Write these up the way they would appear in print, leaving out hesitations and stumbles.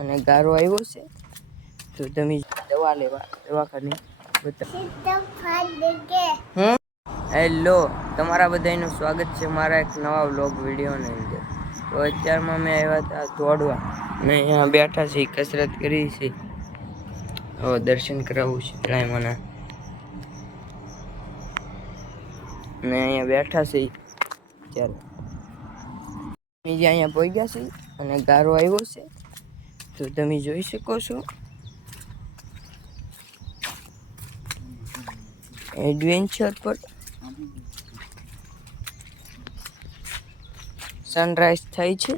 અને ગારો આવ્યો છે તો તમે દવા લેવા દવાખાને હેલો, તમારા બધાનું સ્વાગત છે મારા એક નવા વ્લોગ વિડીયોની અંદર. તો અત્યારમાં મેં આવ્યા હતા દોડવા ને અહીંયા બેઠા છીએ, કસરત કરી છે. હવે દર્શન કરાવવું છે ત્રાયમાના ને અહીંયા બેઠા છે. ચાલો બીજા અહીંયા પહોંચ્યા છે અને ગારો આવ્યો છે તો તમે જોઈ શકો છો. એડવેન્ચર પર સનરાઈઝ થાય છે.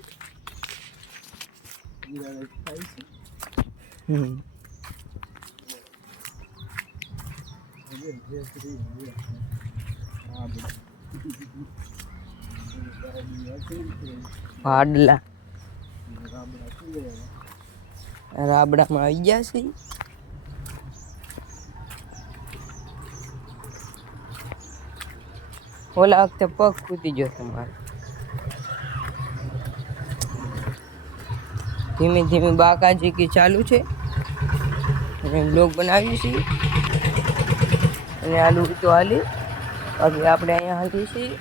ભાડલા રાબડામાં આવી ગયા છે. ઓલા વખતે પગ કૂદી ગયો તમારે. ધીમે ધીમે બાકાજી કી ચાલુ છે અને બ્લોગ બનાવ્યું છે અને આલુ તો હાલી બાકી આપણે અહીંયા હાલી છીએ.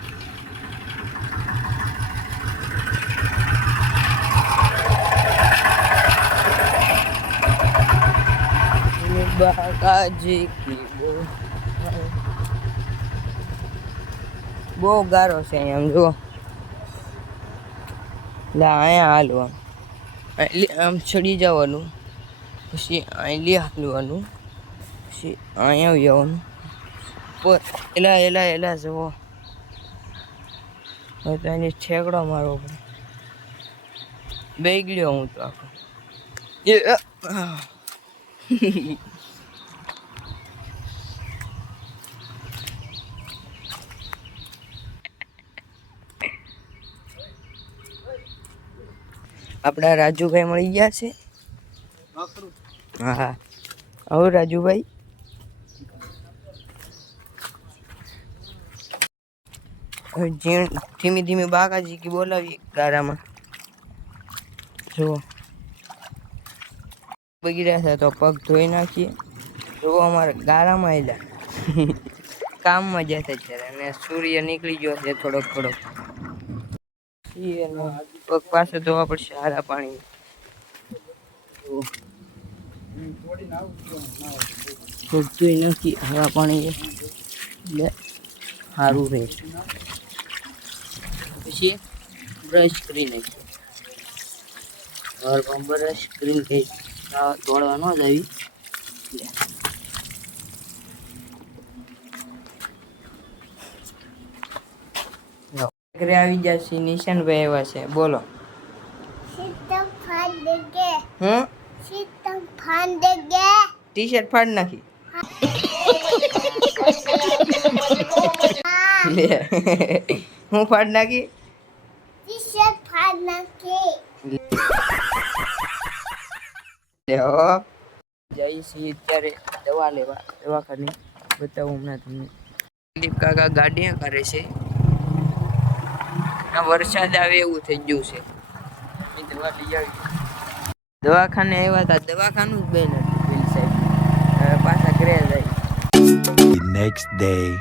બાકાજી કી બહુ ગારો છે અહીંયા. આમ જુઓ, અહીંયા હાલવા આમ ચડી જવાનું, પછી અહીં હાલવાનું, પછી અહીંયા જવાનું પર એલા એલા એલા જુઓ. હવે તો એની ઠેકડો મારવો પડે. બે ગયો હું તો આખો. આપણા રાજુભાઈ મળી ગયા છે. હા, હવે રાજુભાઈ ધીમે ધીમે બાકાજી કી બોલાવીએ ગારામાં. જુઓ બગડ્યા છે તો પગ ધોઈ નાખીએ. જુઓ અમારે ગારામાં એલા કામમાં જતા ત્યારે અને સૂર્ય નીકળી ગયો છે થોડોક થોડોક. પગ પાસે ધોવા પડશે હારા પાણી. પગ ધોઈ નાખી હારા પાણી એટલે સારું રહે. પછી બ્રશ કરી નાખીએ. ઘરમાં બ્રશ કરીને કઈ દોડવા ન જ આવી. ઘરે આવી જશે. નિશાનભાઈ આવ્યા છે. બોલો. ટી શર્ટ ફાડ નાખી. હું ફાડ નાખી. જઈશી અત્યારે દવા લેવા દવાખાને. બતાવું હમણાં તમને. દિલીપ કાકા ગાડીਆਂ કરે છે. વરસાદ આવે એવું થઈ ગયું છે. દવા લઈ આવી. દવાખાને આવ્યા હતા, દવાખાનું જ બેન હતું પેલી સાઈડ. પાછા ઘરે જાય. Next day.